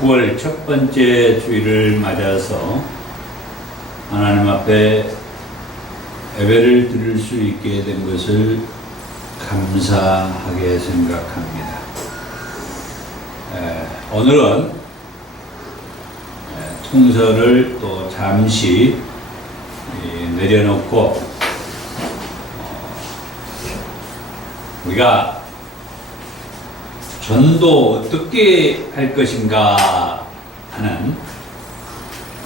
9월 첫 번째 주일을 맞아서 하나님 앞에 예배를 드릴 수 있게 된 것을 감사하게 생각합니다. 오늘은 통설을 또 잠시 내려놓고 우리가 전도 어떻게 할 것인가 하는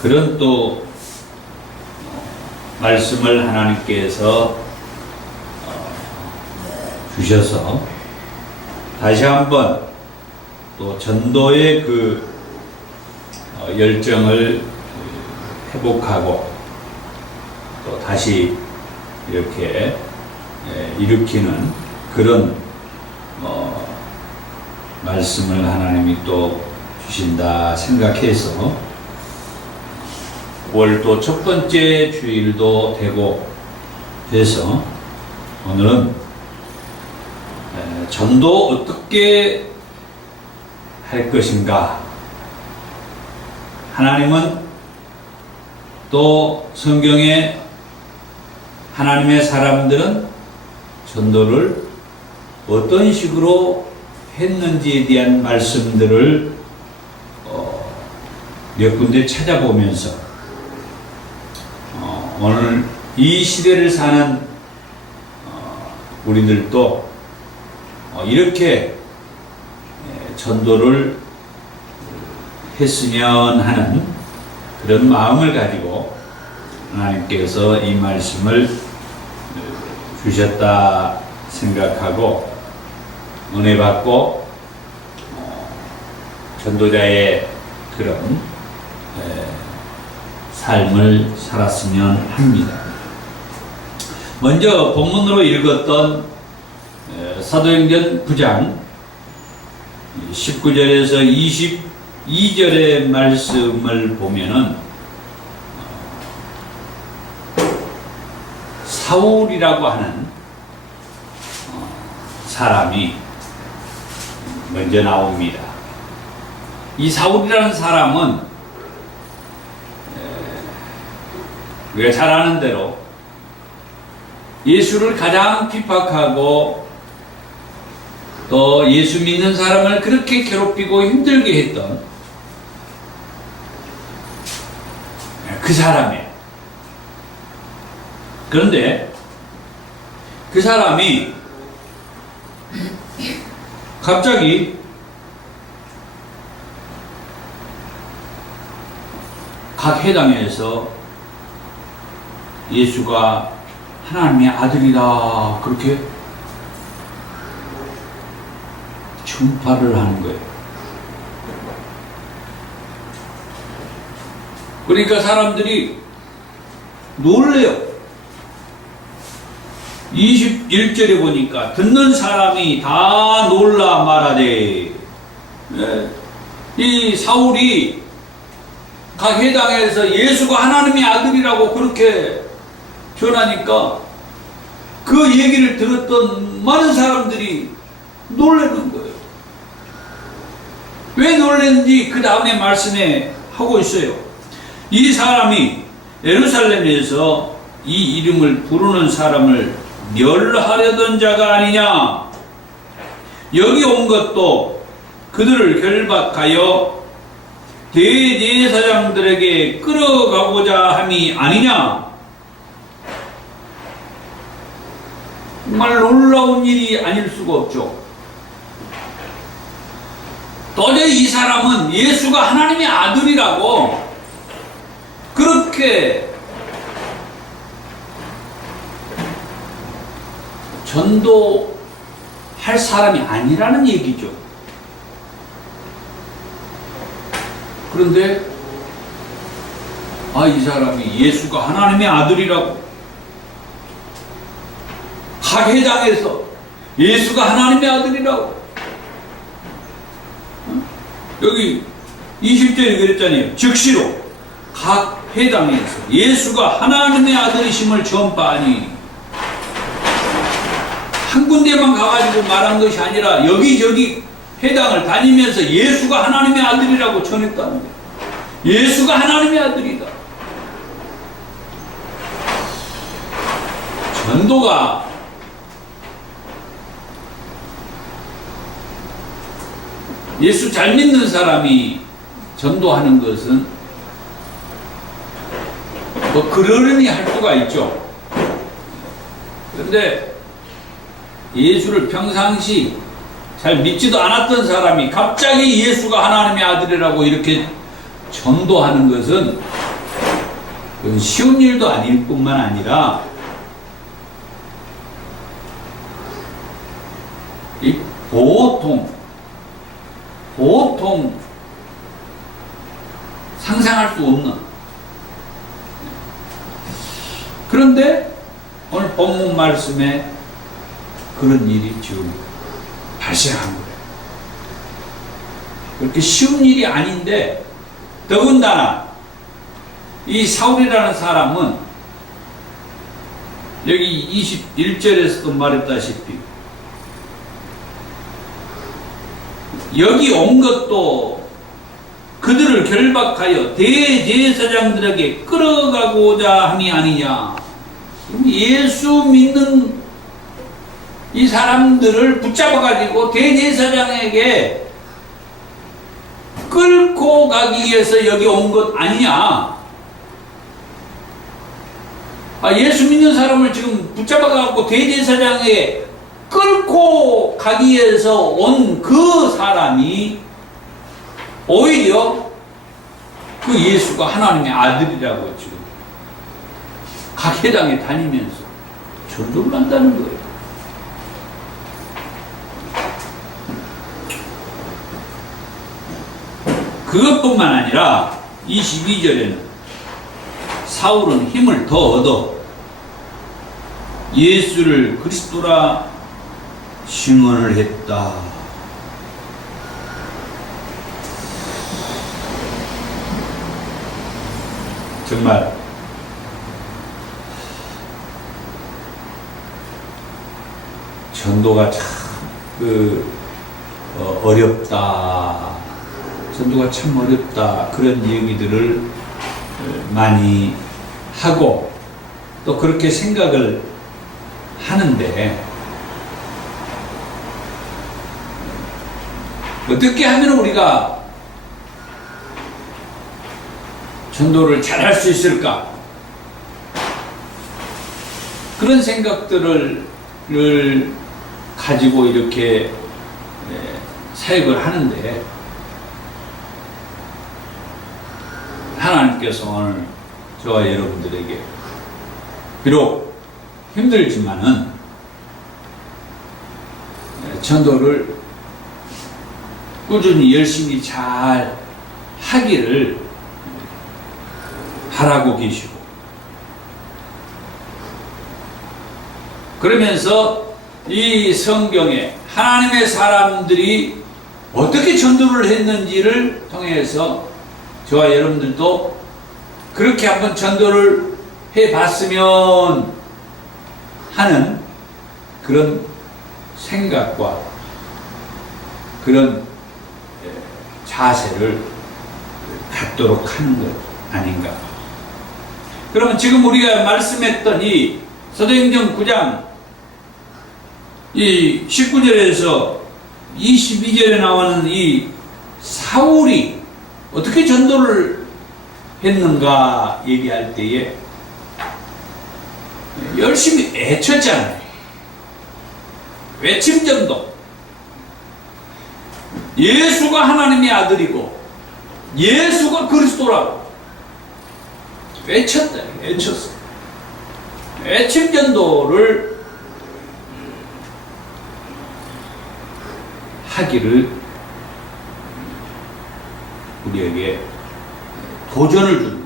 그런 또 말씀을 하나님께서 주셔서 다시 한번 또 전도의 그 열정을 회복하고 또 다시 이렇게 일으키는 그런 말씀을 하나님이 또 주신다 생각해서 9월 또 첫 번째 주일도 되고 해서 오늘은 전도 어떻게 할 것인가. 하나님은 또 성경에 하나님의 사람들은 전도를 어떤 식으로 했는지에 대한 말씀들을 몇 군데 찾아보면서 오늘 이 시대를 사는 우리들도 이렇게 전도를 했으면 하는 그런 마음을 가지고 하나님께서 이 말씀을 주셨다 생각하고 은혜 받고 전도자의 그런 삶을 살았으면 합니다. 먼저 본문으로 읽었던 사도행전 9장 19절에서 22절의 말씀을 보면은 사울이라고 하는 사람이 먼저 나옵니다. 이 사울이라는 사람은 우리가 잘 아는 대로 예수를 가장 핍박하고 또 예수 믿는 사람을 그렇게 괴롭히고 힘들게 했던 그 사람이에요. 그런데 그 사람이 갑자기 각 회당에서 예수가 하나님의 아들이다 그렇게 전파를 하는 거예요. 그러니까 사람들이 놀래요. 21절에 보니까 듣는 사람이 다 놀라 말하되, 이 사울이 각 회당에서 예수가 하나님의 아들이라고 그렇게 전하니까 그 얘기를 들었던 많은 사람들이 놀라는 거예요. 왜 놀랐는지 그 다음에 말씀에 하고 있어요. 이 사람이 예루살렘에서 이 이름을 부르는 사람을 멸하려던 자가 아니냐. 여기 온 것도 그들을 결박하여 대제사장들에게 끌어가고자 함이 아니냐. 정말 놀라운 일이 아닐 수가 없죠. 도저히 이 사람은 예수가 하나님의 아들이라고 그렇게 전도할 사람이 아니라는 얘기죠. 그런데 이 사람이 예수가 하나님의 아들이라고 각 회당에서 예수가 하나님의 아들이라고 여기 20절에 그랬잖아요. 즉시로 각 회당에서 예수가 하나님의 아들이심을 전파하니 한 군데만 가가지고 말한 것이 아니라 여기저기 회당을 다니면서 예수가 하나님의 아들이라고 전했다는 거예요. 예수가 하나님의 아들이다. 전도가 예수 잘 믿는 사람이 전도하는 것은 뭐 그러려니 할 수가 있죠. 그런데 예수를 평상시 잘 믿지도 않았던 사람이 갑자기 예수가 하나님의 아들이라고 이렇게 전도하는 것은 그건 쉬운 일도 아닐 뿐만 아니라 이 보통 상상할 수 없는, 그런데 오늘 본문 말씀에 그런 일이 지금 발생한 거예요. 그렇게 쉬운 일이 아닌데, 더군다나 이 사울이라는 사람은 여기 21절에서도 말했다시피 여기 온 것도 그들을 결박하여 대제사장들에게 끌어가고자 함이 아니냐. 예수 믿는 이 사람들을 붙잡아가지고 대제사장에게 끌고 가기 위해서 여기 온 것 아니냐. 예수 믿는 사람을 지금 붙잡아가지고 대제사장에게 끌고 가기 위해서 온 그 사람이 오히려 그 예수가 하나님의 아들이라고 지금 각 회당에 다니면서 전도를 한다는 거예요. 그것뿐만 아니라 22절에는 사울은 힘을 더 얻어 예수를 그리스도라 증언을 했다. 정말 전도가 참 어렵다. 전도가 참 어렵다. 그런 얘기들을 많이 하고 또 그렇게 생각을 하는데, 어떻게 하면 우리가 전도를 잘할 수 있을까? 그런 생각들을 가지고 이렇게 사역을 하는데, 하나님께서 오늘 저와 여러분들에게 비록 힘들지만은 전도를 꾸준히 열심히 잘 하기를 바라고 계시고, 그러면서 이 성경에 하나님의 사람들이 어떻게 전도를 했는지를 통해서 저와 여러분들도 그렇게 한번 전도를 해봤으면 하는 그런 생각과 그런 자세를 갖도록 하는 것 아닌가. 그러면 지금 우리가 말씀했던 이 사도행전 9장 이 19절에서 22절에 나오는 이 사울이 어떻게 전도를 했는가 얘기할 때에 열심히 외쳤잖아요. 외침 전도. 예수가 하나님의 아들이고 예수가 그리스도라고 외쳤다. 외쳤어. 외침 전도를 하기를 우리에게 도전을 준,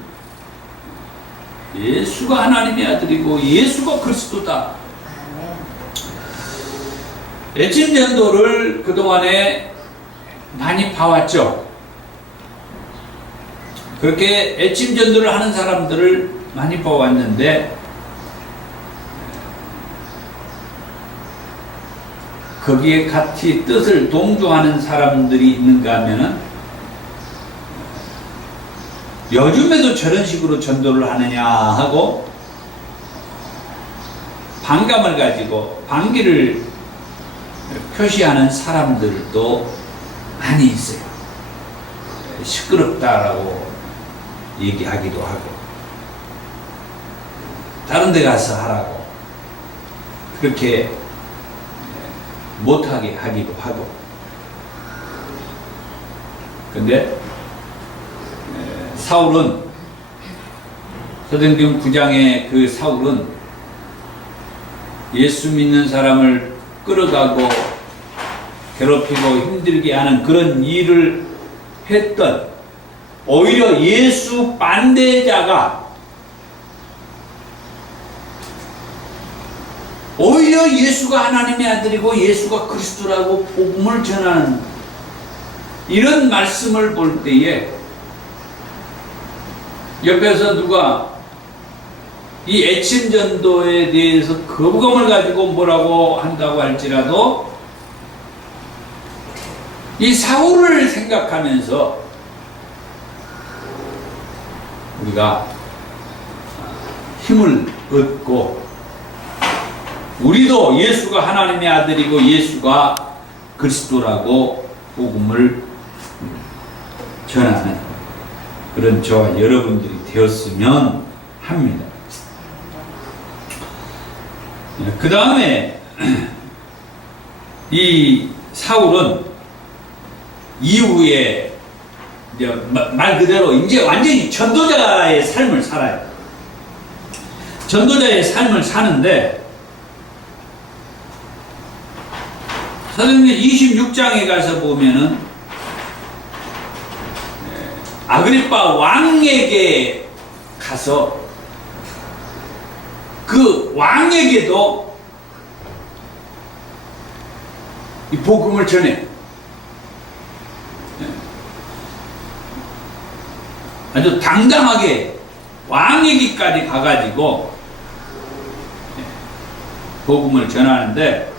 예수가 하나님의 아들이고 예수가 그리스도다. 외침 전도를 그동안에 많이 봐왔죠. 그렇게 외침 전도를 하는 사람들을 많이 봐왔는데, 거기에 같이 뜻을 동조하는 사람들이 있는가 하면은 요즘에도 저런 식으로 전도를 하느냐 하고 반감을 가지고 반기를 표시하는 사람들도 많이 있어요. 시끄럽다라고 얘기하기도 하고 다른 데 가서 하라고 그렇게 못하게 하기도 하고. 근데 사울은, 사도행전 9장의 그 사울은 예수 믿는 사람을 끌어가고 괴롭히고 힘들게 하는 그런 일을 했던, 오히려 예수 반대자가 오히려 예수가 하나님의 아들이고 예수가 그리스도라고 복음을 전하는 이런 말씀을 볼 때에 옆에서 누가 이 애침전도에 대해서 거부감을 가지고 뭐라고 한다고 할지라도 이 사울을 생각하면서 우리가 힘을 얻고 우리도 예수가 하나님의 아들이고 예수가 그리스도라고 복음을 전하는 그런 저와 여러분들이 되었으면 합니다. 그 다음에 이 사울은 이후에 말 그대로 이제 완전히 전도자의 삶을 살아요. 전도자의 삶을 사는데 사도행전 26장에 가서 보면은 아그리빠 왕에게 가서 그 왕에게도 이 복음을 전해. 아주 당당하게 왕에게까지 가가지고 복음을 전하는데,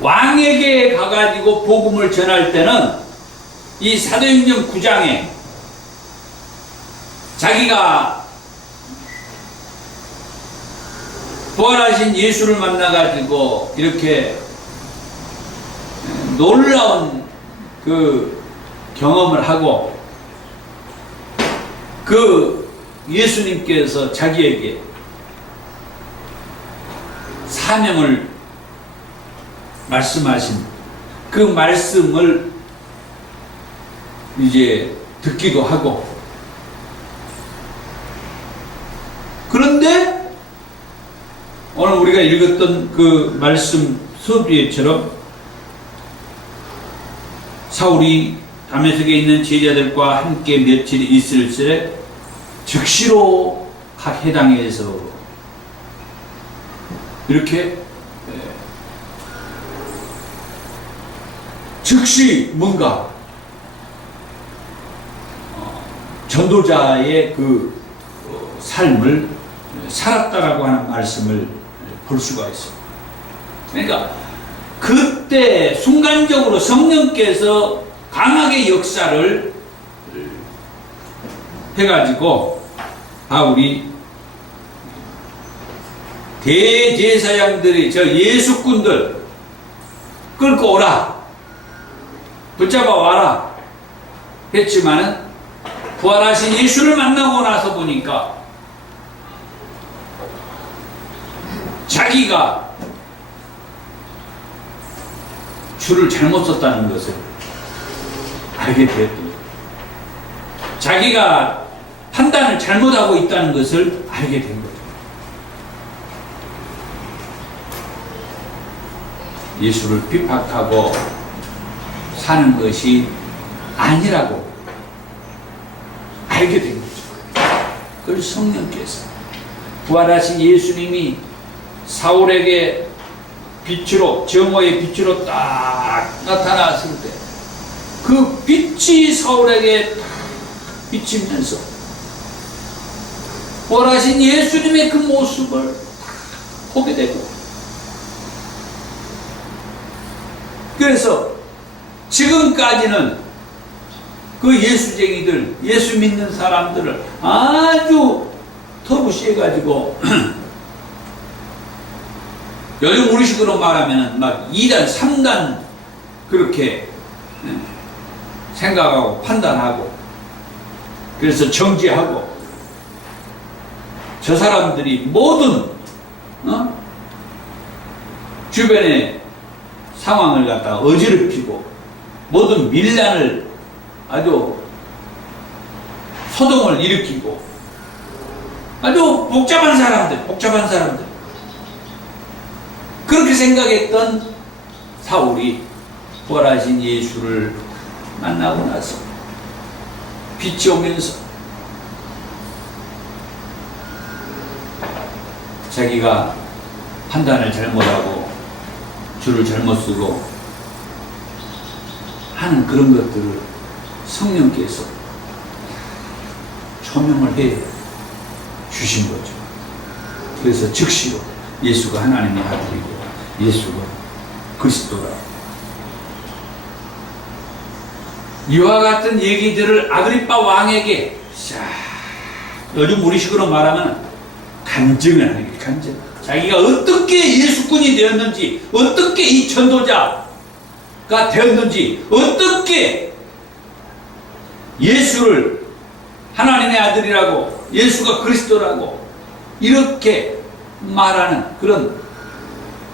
왕에게 가가지고 복음을 전할 때는 이 사도행전 9장에 자기가 부활하신 예수를 만나가지고 이렇게 놀라운 그 경험을 하고 그 예수님께서 자기에게 사명을 말씀하신 그 말씀을 이제 듣기도 하고, 그런데 오늘 우리가 읽었던 그 말씀 서두에처럼 사울이 다메섹에 있는 제자들과 함께 며칠 있을 때 즉시로 각 해당에서 이렇게 즉시 뭔가 전도자의 그 삶을 살았다라고 하는 말씀을 볼 수가 있습니다. 그러니까 그때 순간적으로 성령께서 강하게 역사를 해가지고 바울이 대제사장들이 저 예수꾼들 끌고 오라, 붙잡아 와라 했지만은 부활하신 예수를 만나고 나서 보니까 자기가 줄을 잘못 썼다는 것을 알게 되었고, 자기가 판단을 잘못하고 있다는 것을 알게 된 거죠. 예수를 핍박하고 사는 것이 아니라고 알게 된 거죠. 그걸 성령께서 부활하신 예수님이 사울에게 빛으로, 정오의 빛으로 딱 나타났을 때 그 빛이 사울에게 비치면서 부활하신 예수님의 그 모습을 보게 되고, 그래서 지금까지는 그 예수쟁이들, 예수 믿는 사람들을 아주 터부시해가지고 요즘 우리식으로 말하면 막 2단, 3단 그렇게 생각하고 판단하고, 그래서 정지하고, 저 사람들이 모든 주변의 상황을 갖다가 어지럽히고 모든 밀란을 아주 소동을 일으키고, 아주 복잡한 사람들 그렇게 생각했던 사울이 부활하신 예수를 만나고 나서 빛이 오면서 자기가 판단을 잘못하고 줄을 잘못 쓰고 하는 그런 것들을 성령께서 조명을 해 주신 거죠. 그래서 즉시로 예수가 하나님의 아들이고 예수가 그리스도라. 이와 같은 얘기들을 아그리빠 왕에게 요즘 우리식으로 말하면 간증을 하는 게 간증. 자기가 어떻게 예수꾼이 되었는지, 어떻게 이 전도자가 되었는지, 어떻게 예수를 하나님의 아들이라고, 예수가 그리스도라고 이렇게 말하는 그런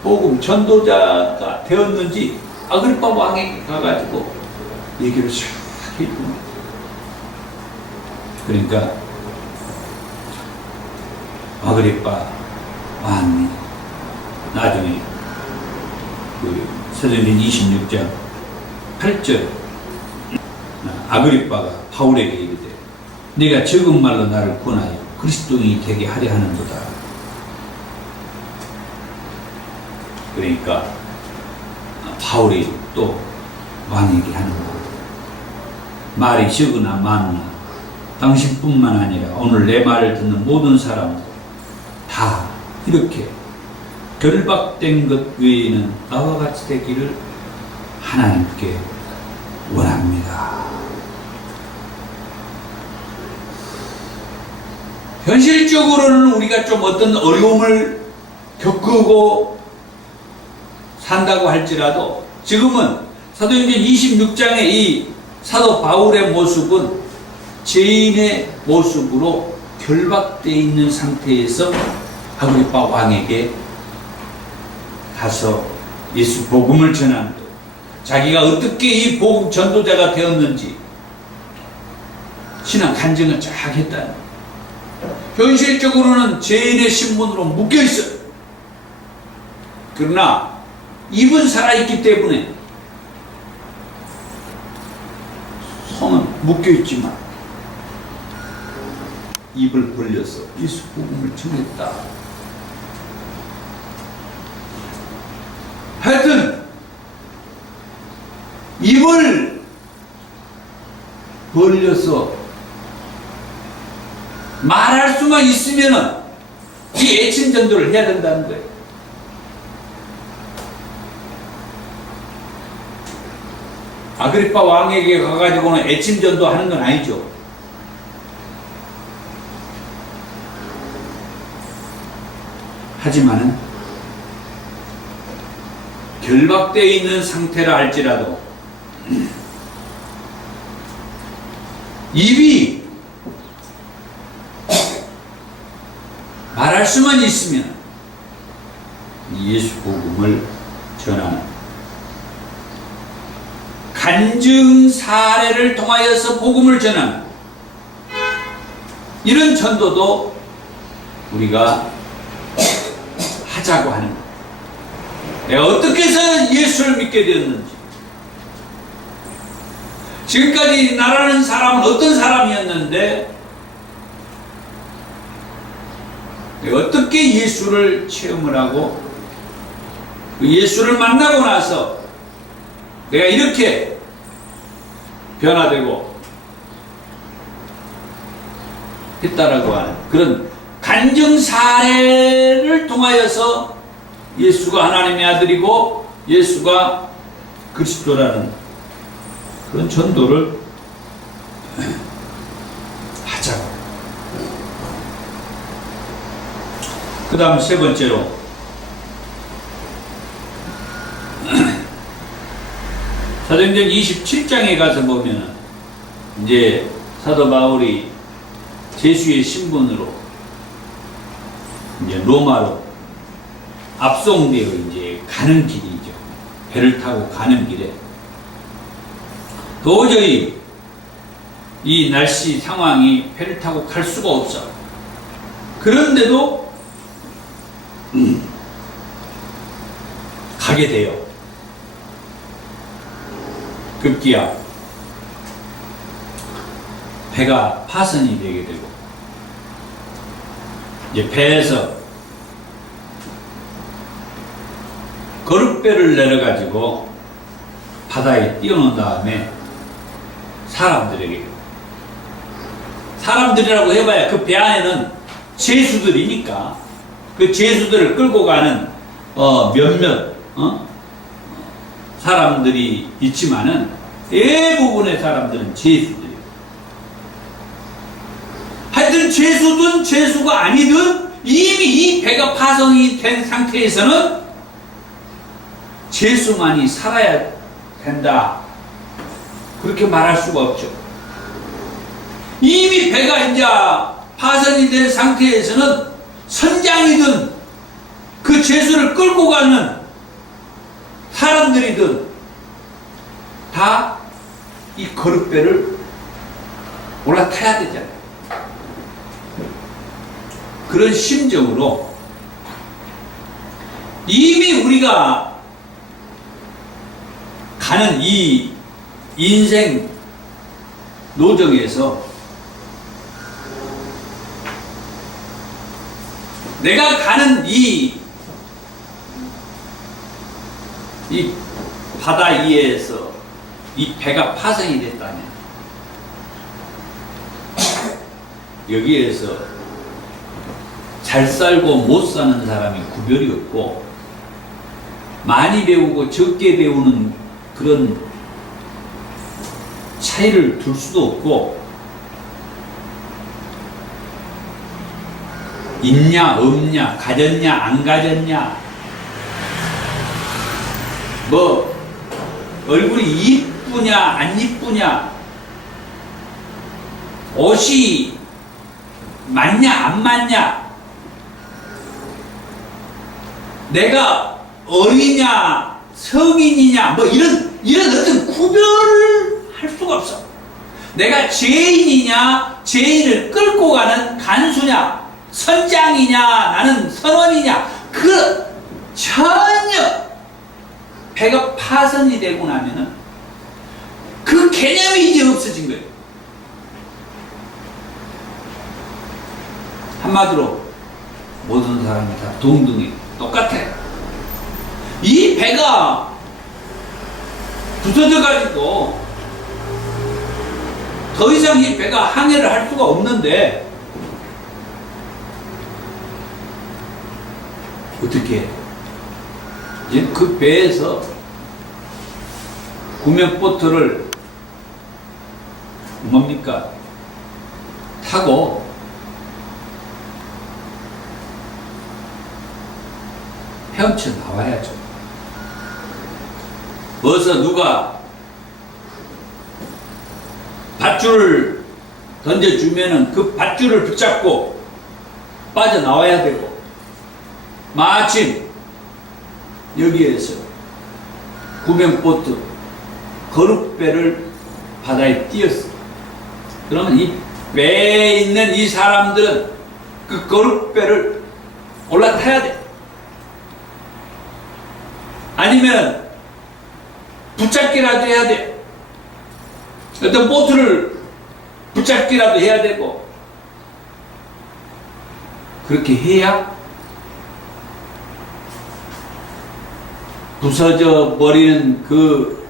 복음 전도자가 되었는지 아그리빠 왕에게 가가지고 얘기를 쫙 해줍니다. 그러니까 아그리빠 왕이 나중에 그 사도행전 26장 8절 아그리빠가 바울에게 이르되 네가 적은 말로 나를 구원하여 그리스도인이 되게 하려 하는도다. 그러니까 바울이 또 왕에게 하는 거, 말이 적으나 많으나 당신뿐만 아니라 오늘 내 말을 듣는 모든 사람들 다 이렇게 결박된 것 외에는 나와 같이 되기를 하나님께 원합니다. 현실적으로는 우리가 좀 어떤 어려움을 겪고 산다고 할지라도 지금은 사도행전 26장의 이 사도 바울의 모습은 죄인의 모습으로 결박되어 있는 상태에서 아그리빠 왕에게 가서 예수 복음을 전하는, 자기가 어떻게 이 복음 전도자가 되었는지 신앙 간증을 쫙 했다는. 현실적으로는 죄인의 신분으로 묶여 있어요. 그러나 입은 살아있기 때문에 손은 묶여 있지만 입을 벌려서 예수 복음을 전했다. 하여튼 입을 벌려서 말할 수만 있으면은 이 애침 전도를 해야 된다는 거예요. 아그리빠 왕에게 가가지고는 애침 전도 하는 건 아니죠. 하지만은 결박되어 있는 상태라 할지라도 입이 말할 수만 있으면 예수 복음을 전하는, 간증 사례를 통하여서 복음을 전하는 이런 전도도 우리가 하자고 하는 거예요. 내가 어떻게 해서 예수를 믿게 되었는지, 지금까지 나라는 사람은 어떤 사람이었는데 내가 어떻게 예수를 체험을 하고 그 예수를 만나고 나서 내가 이렇게 변화되고 했다라고 하는 그런 간증 사례를 통하여서 예수가 하나님의 아들이고 예수가 그리스도라는 그런 전도를 하자고. 그 다음 세 번째로 사도행전 27장에 가서 보면은 이제 사도 바울이 제수의 신분으로 이제 로마로 압송되어 이제 가는 길이죠. 배를 타고 가는 길에 도저히 이 날씨 상황이 배를 타고 갈 수가 없어. 그런데도 가게 돼요. 급기야 배가 파선이 되게 되고 이제 배에서 거룻배를 내려가지고 바다에 띄워놓은 다음에 사람들이라고 해봐야 그 배 안에는 죄수들이니까 그 죄수들을 끌고 가는 몇몇 사람들이 있지만은 대부분의 사람들은 죄수들이에요. 하여튼 죄수든 죄수가 아니든 이미 이 배가 파손이 된 상태에서는 죄수만이 살아야 된다. 그렇게 말할 수가 없죠. 이미 배가 이제 파손이 된 상태에서는 선장이든 그 죄수를 끌고 가는 사람들이든 다 이 거룻배를 올라타야 되잖아요. 그런 심정으로 이미 우리가 가는 이 인생 노정에서 내가 가는 이 바다 위에서 이 배가 파손이 됐다면 여기에서 잘 살고 못 사는 사람이 구별이 없고 많이 배우고 적게 배우는 그런 차이를 둘 수도 없고 있냐 없냐 가졌냐 안 가졌냐 뭐 얼굴이 이쁘냐 안 이쁘냐 옷이 맞냐 안 맞냐 내가 어리냐 성인이냐 뭐 이런 어떤 구별을 할 수가 없어. 내가 죄인이냐 죄인을 끌고 가는 간수냐 선장이냐 나는 선원이냐 그 전혀 배가 파손이 되고 나면은 그 개념이 이제 없어진 거예요. 한마디로 모든 사람이 다 동등해 똑같아. 이 배가 부서져 가지고 더 이상 이 배가 항해를 할 수가 없는데 어떻게 해? 그 배에서 구명보트를 뭡니까? 타고 헤엄쳐 나와야죠. 어서 누가 밧줄을 던져주면은 그 밧줄을 붙잡고 빠져나와야 되고 마침 여기에서 구명보트 거룻배를 바다에 띄었어. 그러면 이 배에 있는 이 사람들은 그 거룻배를 올라타야 돼. 아니면 붙잡기라도 해야 돼. 어떤 보트를 붙잡기라도 해야 되고 그렇게 해야 부서져 버리는 그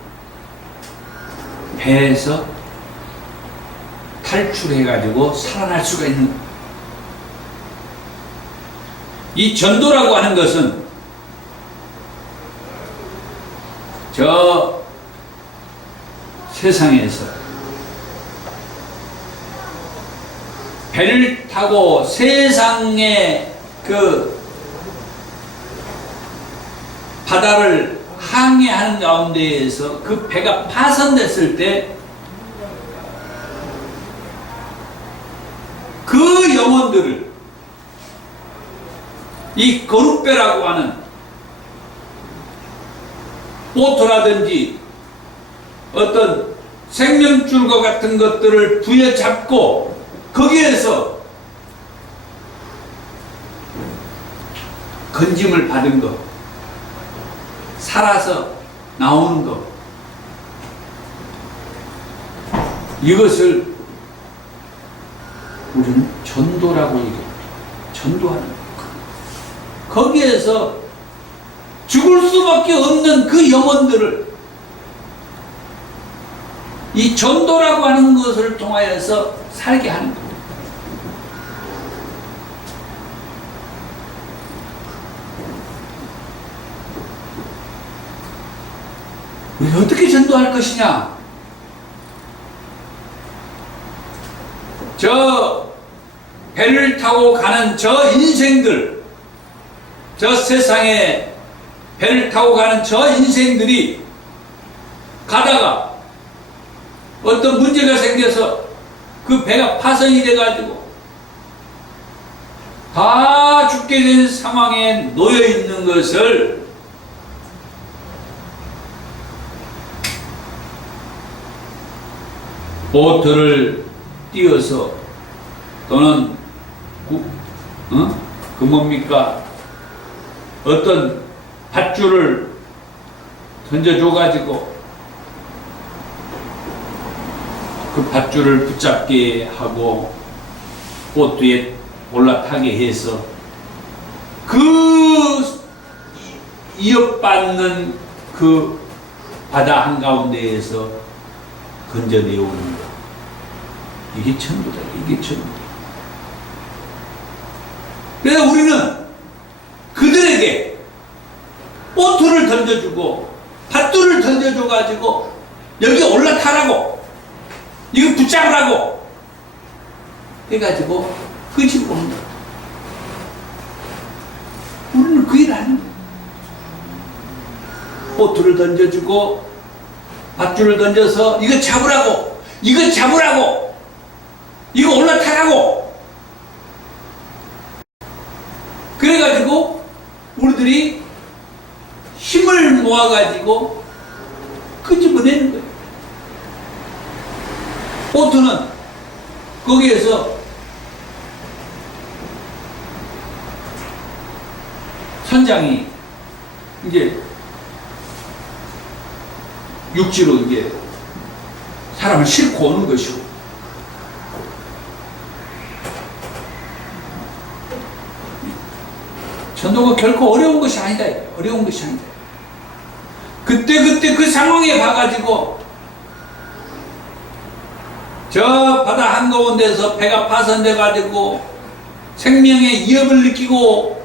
배에서 탈출해가지고 살아날 수가 있는 거예요. 이 전도라고 하는 것은 저 세상에서 배를 타고 세상의 그 바다를 항해하는 가운데에서 그 배가 파손됐을 때 그 영혼들을 이 거룩배라고 하는 보트라든지 어떤 생명줄과 같은 것들을 부여잡고 거기에서 건짐을 받은 것, 살아서 나오는 것, 이것을 우리는 전도라고 얘기합니다. 전도하는 것. 거기에서 죽을 수밖에 없는 그 영혼들을 이 전도라고 하는 것을 통하여서 살게 하는 것. 우리가 어떻게 전도할 것이냐? 저 배를 타고 가는 저 인생들, 저 세상에 배를 타고 가는 저 인생들이 가다가 어떤 문제가 생겨서 그 배가 파손이 돼가지고 다 죽게 된 상황에 놓여 있는 것을 보트를 띄어서 또는 그 뭡니까? 어떤 밧줄을 던져줘가지고 그 밧줄을 붙잡게 하고 보트에 올라타게 해서 그 이어받는 그 바다 한가운데에서 건져내오는 것. 이게 전부다. 이게 전부다. 그래서 우리는 그들에게 보트를 던져주고 밧줄을 던져줘가지고 여기 올라타라고 이거 붙잡으라고 해가지고 그 집으로 온 거야. 우리는 그 일 아니야. 보트를 던져주고 밧줄을 던져서 이거 잡으라고 이거 잡으라고 이거 올라타라고 그래가지고 우리들이 힘을 모아가지고 끄집어내는 거예요. 보트는 거기에서 선장이 이제 육지로 이제 사람을 싣고 오는 것이고 전도가 결코 어려운 것이 아니다. 어려운 것이 아니다. 그때 그 상황에 봐가지고 저 바다 한가운데서 배가 파손돼가지고 생명의 위협을 느끼고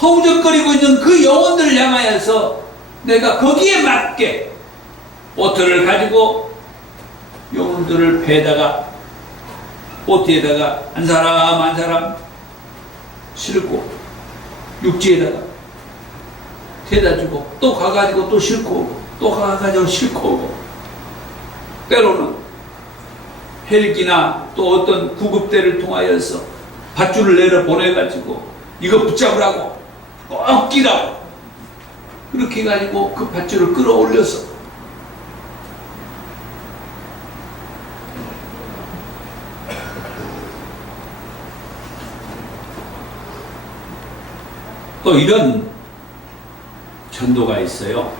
허우적거리고 있는 그 영혼들을 향하여서 내가 거기에 맞게 보트를 가지고 영혼들을 배에다가 보트에다가 한 사람 한 사람 싣고 육지에다가 대다주고 또 가가지고 또 싣고 오고 또 가가지고 싣고 오고 때로는 헬기나 또 어떤 구급대를 통하여서 밧줄을 내려 보내가지고 이거 붙잡으라고 꼭 끼라고 그렇게 해가지고 그 밧줄을 끌어올려서 또 이런 전도가 있어요.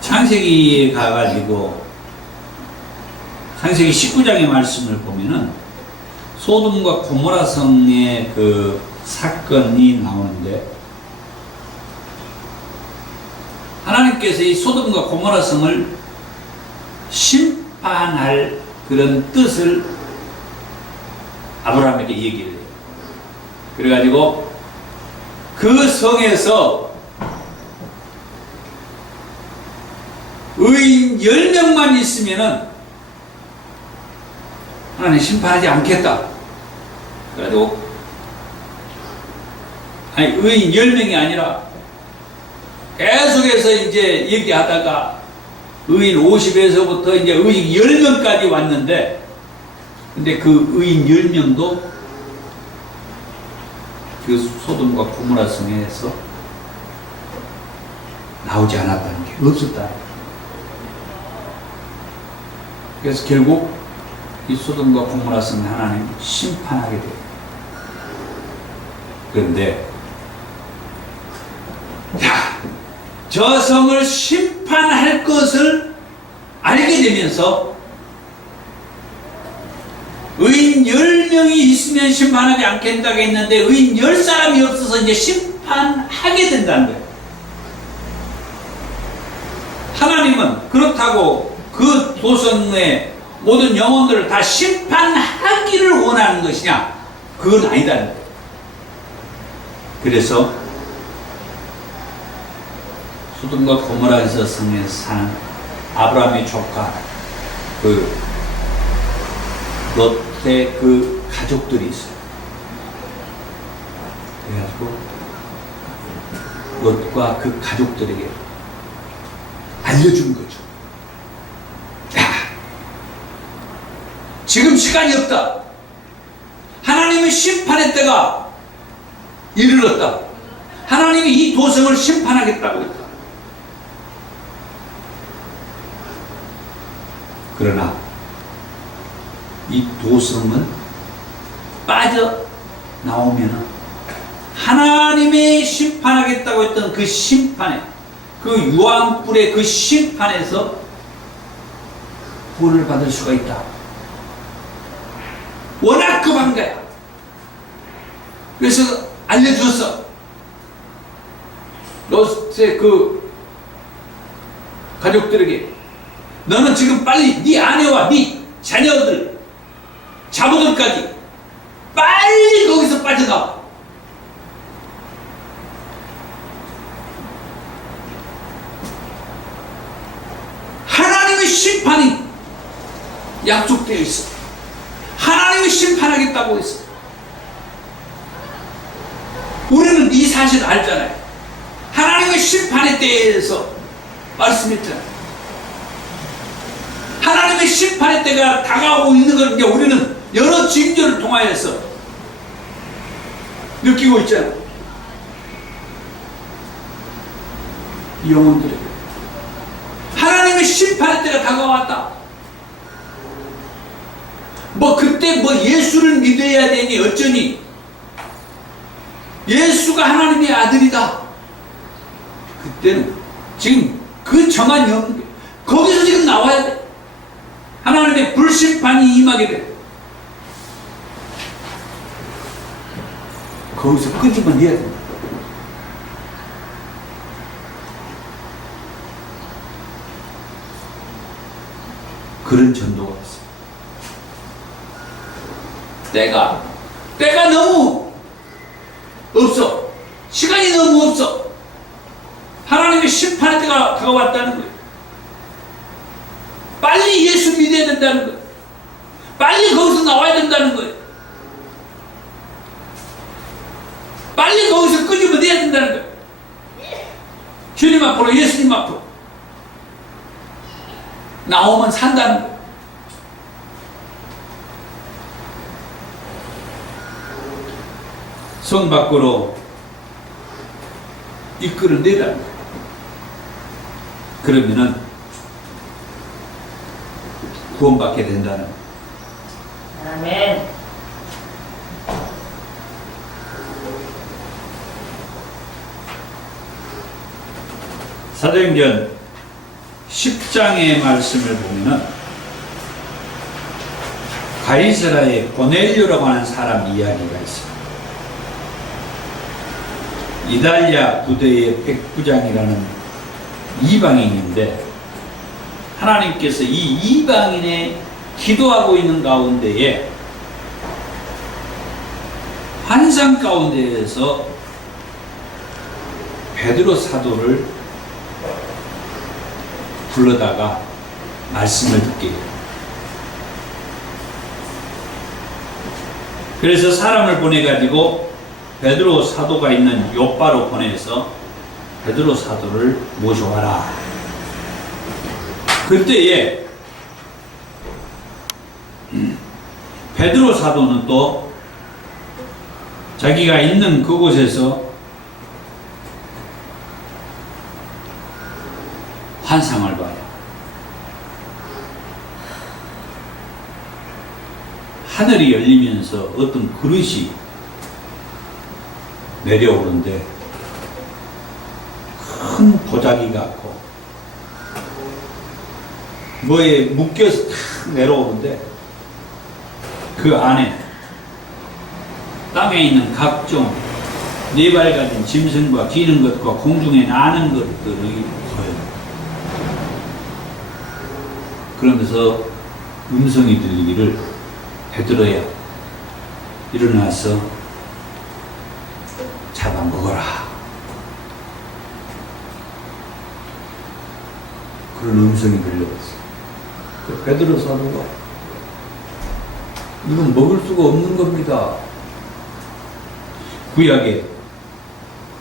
창세기에 가가지고 창세기 19장의 말씀을 보면은 소돔과 고모라 성의 그 사건이 나오는데 하나님께서 이 소돔과 고모라 성을 심판할 그런 뜻을 아브라함에게 얘기를 해요. 그래가지고 그 성에서 10명만 있으면은 하나님 심판하지 않겠다. 그래도 아니 의인 10명이 아니라 계속해서 이제 얘기하다가 의인 50에서부터 이제 의인 10명까지 왔는데, 근데 그 의인 10명도 그 소돔과 고모라 성에서 나오지 않았다는 게 없었다. 그래서 결국 이 소돔과 고모라 성을 하나님 심판하게 돼요. 그런데 저 성을 심판할 것을 알게 되면서 의인 10명이 있으면 심판하지 않겠다고 했는데 의인 10사람이 없어서 이제 심판하게 된다는 거예요. 하나님은 그렇다고 그 도성의 모든 영혼들을 다 심판하기를 원하는 것이냐? 그건 아니다는 거예요. 그래서 소돔과 고모라에서 성에 사는 아브라함의 조카 그 롯의 그 가족들이 있어요. 그래가지고 롯과 그 가족들에게 알려준 거죠. 야, 지금 시간이 없다. 하나님의 심판의 때가 이르렀다. 하나님이 이 도성을 심판하겠다고 했다. 그러나 이 도성은 빠져나오면 하나님의 심판하겠다고 했던 그 심판에, 그 유황불의 그 심판에서 구원을 받을 수가 있다. 워낙 급한 거야. 그래서 알려주었어. 롯의 그 가족들에게 너는 지금 빨리 네 아내와 네 자녀들, 자부들까지 빨리 거기서 빠져나와. 하나님의 심판이 약속되어 있어. 하나님이 심판하겠다고 했어. 우리는 이 사실을 알잖아요. 하나님의 심판에 대해서 말씀했잖아요. 하나님의 심판의 때가 다가오고 있는 걸 이제 우리는 여러 징조를 통하여서 느끼고 있잖아요. 이 영혼들에게 하나님의 심판의 때가 다가왔다. 뭐 그때 뭐 예수를 믿어야 되니 어쩌니, 예수가 하나님의 아들이다. 그때는 지금 그 정한이 없는 게 거기서 지금 나와야 돼. 하나님의 불심판이 임하게 돼. 거기서 끄집어내야 된다. 그런 전도가 있어요. 때가 너무 없어. 시간이 너무 없어. 하나님의 심판의 때가 다가왔다는 거예요. 빨리 예수 믿어야 된다는 거예요. 빨리 거기서 나와야 된다는 거예요. 빨리 거기서 끄집어내야 된다는 거예요. 주님 앞으로, 예수님 앞으로 나오면 산다는 거예요. 성 밖으로 이끌어내라는 거예요. 그러면은 구원받게 된다는 거예요. 아멘. 사도행전 10장의 말씀을 보면은 가이사라의 고넬료라고 하는 사람 이야기가 있어요. 이달랴 부대의 백부장이라는 이방인인데 하나님께서 이 이방인의 기도하고 있는 가운데에 환상 가운데에서 베드로 사도를 불러다가 말씀을 듣게 해요. 그래서 사람을 보내가지고 베드로 사도가 있는 요바로 보내서 베드로 사도를 모셔와라. 그때에 베드로 사도는 또 자기가 있는 그곳에서 환상을 봐요. 하늘이 열리면서 어떤 그릇이 내려오는데 큰 보자기 같고 뭐에 묶여서 탁 내려오는데 그 안에 땅에 있는 각종 네 발 가진 짐승과 기는 것과 공중에 나는 것들이 보여요. 그러면서 음성이 들리기를 베드로야 일어나서 잡아먹어라. 그런 음성이 들려왔어요. 베드로 사도가 이건 먹을 수가 없는 겁니다. 구약의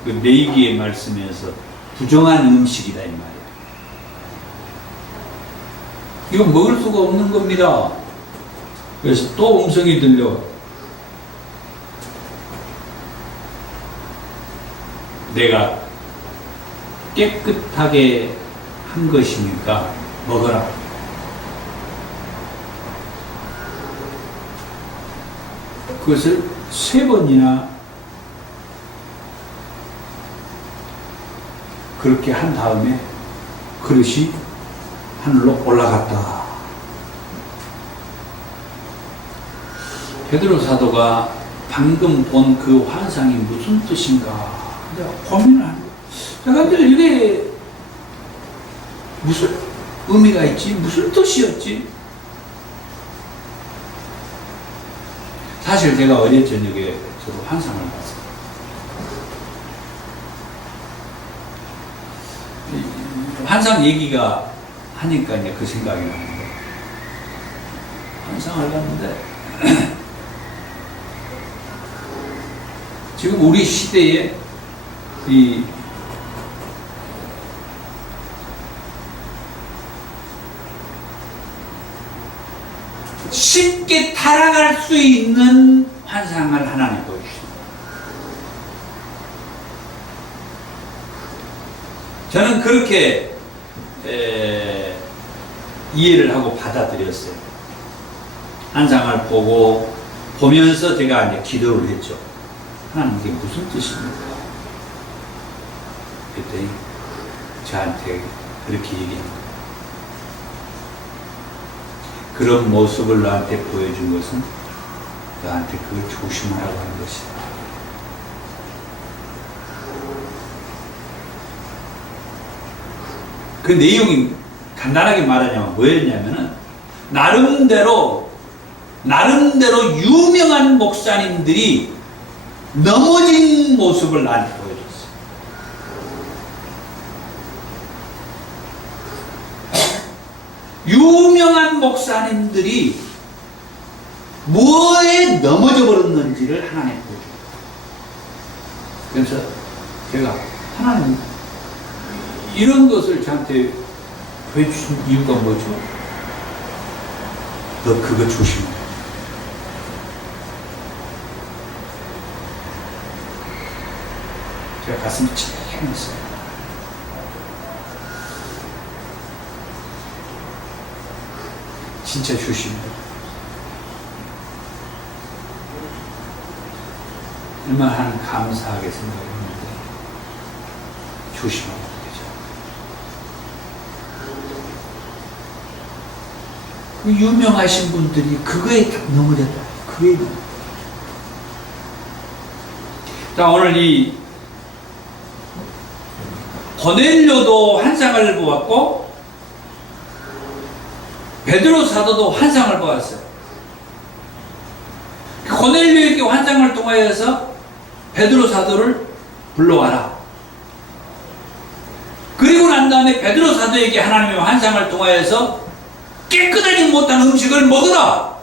그 레위기의 말씀에서 부정한 음식이다 이 말이야. 이건 먹을 수가 없는 겁니다. 그래서 또 음성이 들려. 내가 깨끗하게 한 것이니까 먹어라. 그것을 3번이나 그렇게 한 다음에 그릇이 하늘로 올라갔다. 베드로 사도가 방금 본 그 환상이 무슨 뜻인가 고민을 하는 거예요. 근데 이게 무슨 의미가 있지? 무슨 뜻이었지? 사실 제가 어제 저녁에 저도 환상을 봤어요. 환상 얘기가 하니까 이제 그 생각이 나는데, 환상을 봤는데, 지금 우리 시대에 이 쉽게 타락할 수 있는 환상을 하나님 보여주십니다. 저는 그렇게 이해를 하고 받아들였어요. 환상을 보면서 제가 이제 기도를 했죠. 하나님 이게 무슨 뜻입니까? 그때 저한테 그렇게 얘기합니다. 그런 모습을 나한테 보여준 것은 나한테 그걸 조심하라고 하는 것이다. 그 내용이 간단하게 말하자면 뭐였냐면은 나름대로 유명한 목사님들이 넘어진 모습을 나한테 보여줬어요. 유명한 목사님들이 뭐에 넘어져 버렸는지를 하나님 보여줘요. 그래서 제가 하나님 이런 것을 저한테 보여주신 이유가 뭐죠? 너 그거 조심해. 제가 가슴이 찡했어요. 진짜 조심해. 얼마나 감사하게 생각했는데 조심하고 되죠. 그 유명하신 분들이 그거에 딱 넘어졌다. 그거에 넘어졌다. 자, 오늘 이 고넬료도 환상을 보았고 베드로 사도도 환상을 보았어요. 고넬료에게 환상을 통하여서 베드로 사도를 불러와라. 그리고 난 다음에 베드로 사도에게 하나님의 환상을 통하여서 깨끗하지 못한 음식을 먹어라.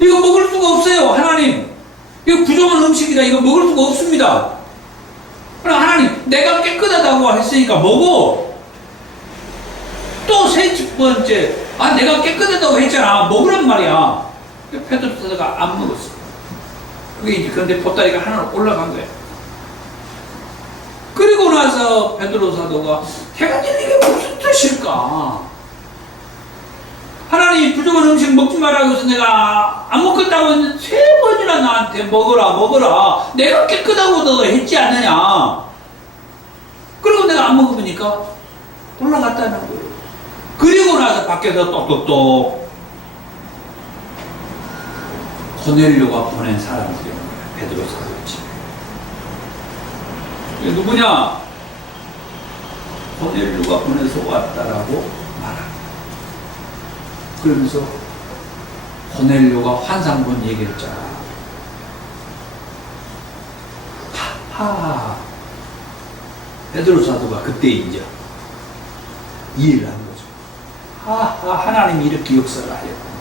이거 먹을 수가 없어요. 하나님, 이거 부정한 음식이다. 이거 먹을 수가 없습니다. 그럼 하나님, 내가 깨끗하다고 했으니까 먹어. 또 세 번째, 내가 깨끗하다고 했잖아. 먹으란 말이야. 베드로 사도가 안 먹었어. 그게 이제 그런데 보따리가 하나 올라간 거야. 그리고 나서 베드로 사도가 대가님 이게 무슨 뜻일까? 하나님 부정한 음식 먹지 말라고 해서 내가 안 먹겠다고 했는데 3번이나 나한테 먹어라 내가 깨끗하고 너 했지 않느냐. 그리고 내가 안 먹으니까 올라갔다는 거예요. 그리고 나서 밖에서 똑똑똑 고넬료가 보낸 사람들이 온 거야. 베드로 사도였지. 누구냐? 고넬료가 보내서 왔다라고 말합니다. 그러면서 고넬료가 환상 본 얘기했잖아. 베드로 사도가 그때 이제 이해를 한 거죠. 하나님이 이렇게 역사를 하였구나.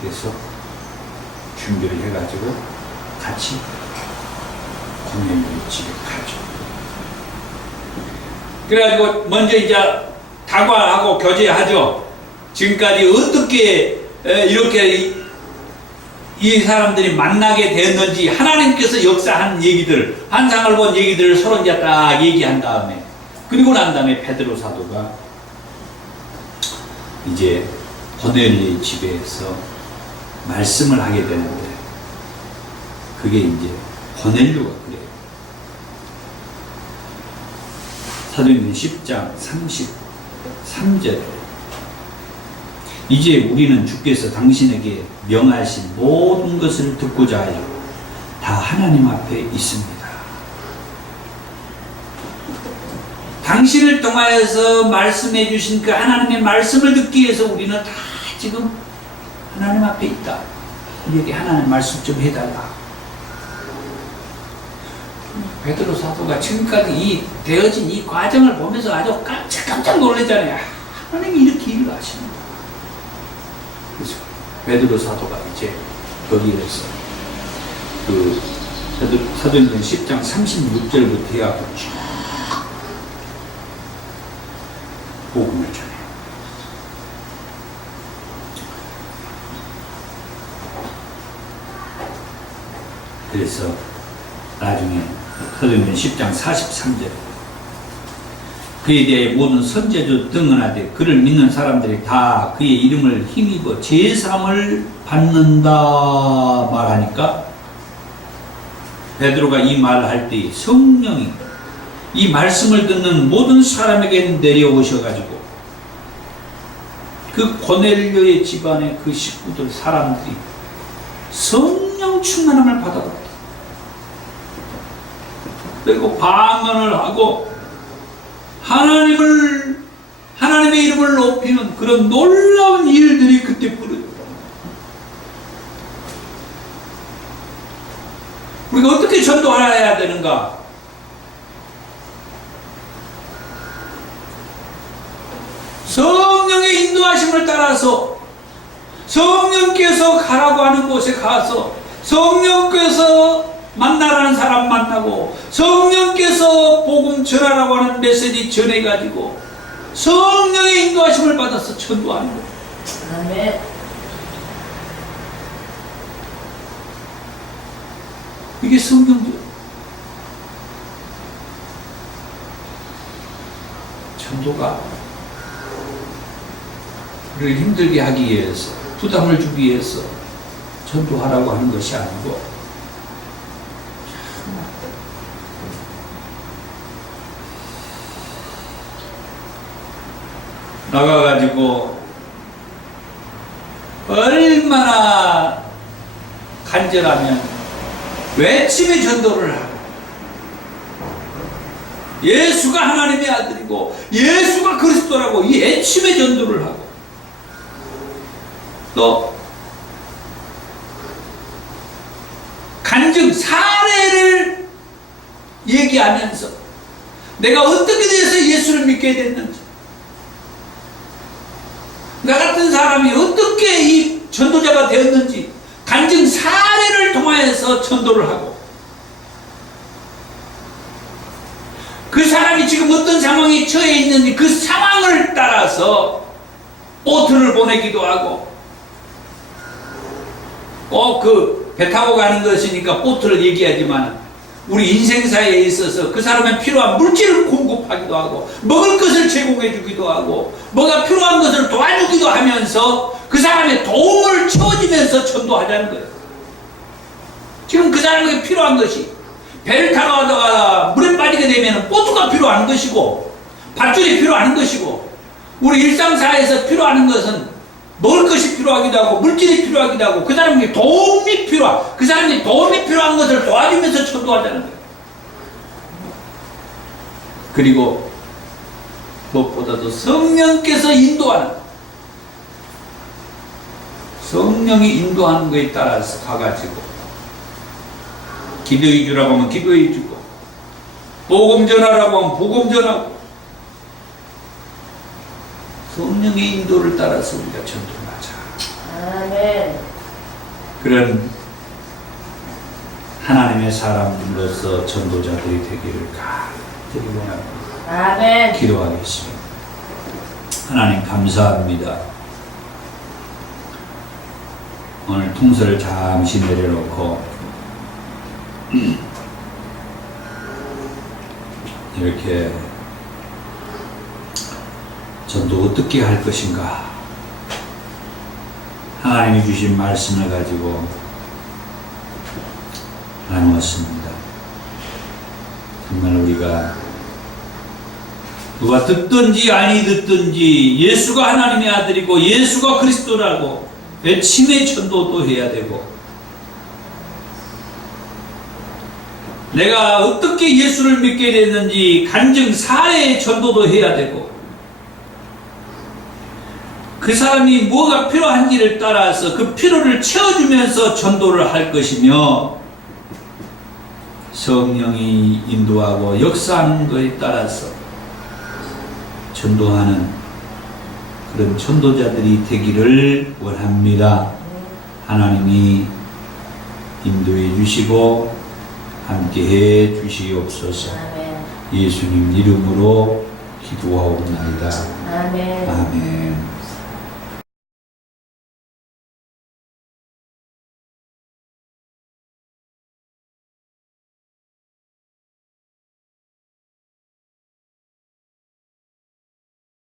그래서 준비를 해가지고 같이 고넬료 집에 가죠. 그래가지고 먼저 이제 다과하고 교제하죠. 지금까지 어떻게 이렇게 이 사람들이 만나게 되었는지 하나님께서 역사한 얘기들, 환상을 본 얘기들을 서로 이제 딱 얘기한 다음에, 그리고 난 다음에 베드로 사도가 이제 고넬료의 집에서 말씀을 하게 되는데, 그게 이제 고넬료가 그래요. 사도행전 10장 33절, 이제 우리는 주께서 당신에게 명하신 모든 것을 듣고자 하여 다 하나님 앞에 있습니다. 당신을 통하여서 말씀해 주신 그 하나님의 말씀을 듣기 위해서 우리는 다 지금 하나님 앞에 있다. 우리에게 하나님 말씀 좀 해달라. 베드로 사도가 지금까지 되어진 이 과정을 보면서 아주 깜짝 놀랐잖아요. 하나님이 이렇게 일을 하시는 거예요. 그래서 베드로 사도가 이제 거기에서 그 사도행전 10장 36절부터 해갖고 쭉 복음을 전해요. 그래서 나중에 사도행전 10장 43절, 그에 대해 모든 선지자도 등언하되 그를 믿는 사람들이 다 그의 이름을 힘입어 제사함을 받는다 말하니까, 베드로가 이 말을 할 때 성령이 이 말씀을 듣는 모든 사람에게 내려오셔가지고 그 고넬료의 집안의 그 식구들 사람들이 성령 충만함을 받아봤다. 그리고 방언을 하고 하나님의 이름을 높이는 그런 놀라운 일들이 그때 벌어졌다. 우리가 어떻게 전도해야 되는가? 성령의 인도하심을 따라서 성령께서 가라고 하는 곳에 가서 성령께서 만나라는 사람 만나고 성령께서 복음 전하라고 하는 메시지 전해가지고 성령의 인도하심을 받아서 전도하는 거예요. 아멘. 이게 성경적 전도가 우리를 힘들게 하기 위해서, 부담을 주기 위해서 전도하라고 하는 것이 아니고, 나가가지고 얼마나 간절하면 외침의 전도를 하고, 예수가 하나님의 아들이고 예수가 그리스도라고 이 외침의 전도를 하고, 또 간증 사례를 얘기하면서 내가 어떻게 돼서 예수를 믿게 됐는지, 나 같은 사람이 어떻게 이 전도자가 되었는지 간증 사례를 통하여서 전도를 하고, 그 사람이 지금 어떤 상황에 처해 있는지 그 상황을 따라서 보트를 보내기도 하고, 꼭 그 배 타고 가는 것이니까 보트를 얘기하지만 우리 인생사에 있어서 그 사람의 필요한 물질을 공급하기도 하고, 먹을 것을 제공해 주기도 하고, 뭐가 필요한 것을 도와주기도 하면서 그 사람의 도움을 채워주면서 전도하자는 거예요. 지금 그 사람에게 필요한 것이, 배를 타고 가다가 물에 빠지게 되면 보트가 필요한 것이고, 밧줄이 필요한 것이고, 우리 일상사에서 필요한 것은 먹을 것이 필요하기도 하고, 물질이 필요하기도 하고, 그 사람에게 도움이 그 사람이 도움이 필요한 것을 도와주면서 전도하자는 거예요. 그리고 무엇보다도 성령께서 인도하는, 성령이 인도하는 것에 따라서 가가지고 기도해 주라고 하면 기도해 주고, 복음 전하라고 하면 복음 전하고, 성령의 인도를 따라서 우리가 전도를 하자. 아멘. 그런 하나님의 사람으로서 전도자들이 되기를 간절히 원합니다. 아멘. 기도하겠습니다. 하나님 감사합니다. 오늘 통솔을 잠시 내려놓고 이렇게 전도 어떻게 할 것인가, 하나님이 주신 말씀을 가지고 나누었습니다. 정말 우리가 누가 듣든지 아니 듣든지 예수가 하나님의 아들이고 예수가 그리스도라고 외침의 전도도 해야 되고, 내가 어떻게 예수를 믿게 됐는지 간증 사례의 전도도 해야 되고, 그 사람이 뭐가 필요한지를 따라서 그 필요를 채워주면서 전도를 할 것이며, 성령이 인도하고 역사하는 것에 따라서 전도하는 그런 전도자들이 되기를 원합니다. 하나님이 인도해 주시고 함께해 주시옵소서. 아멘. 예수님 이름으로 기도하옵나이다. 아멘. 아멘.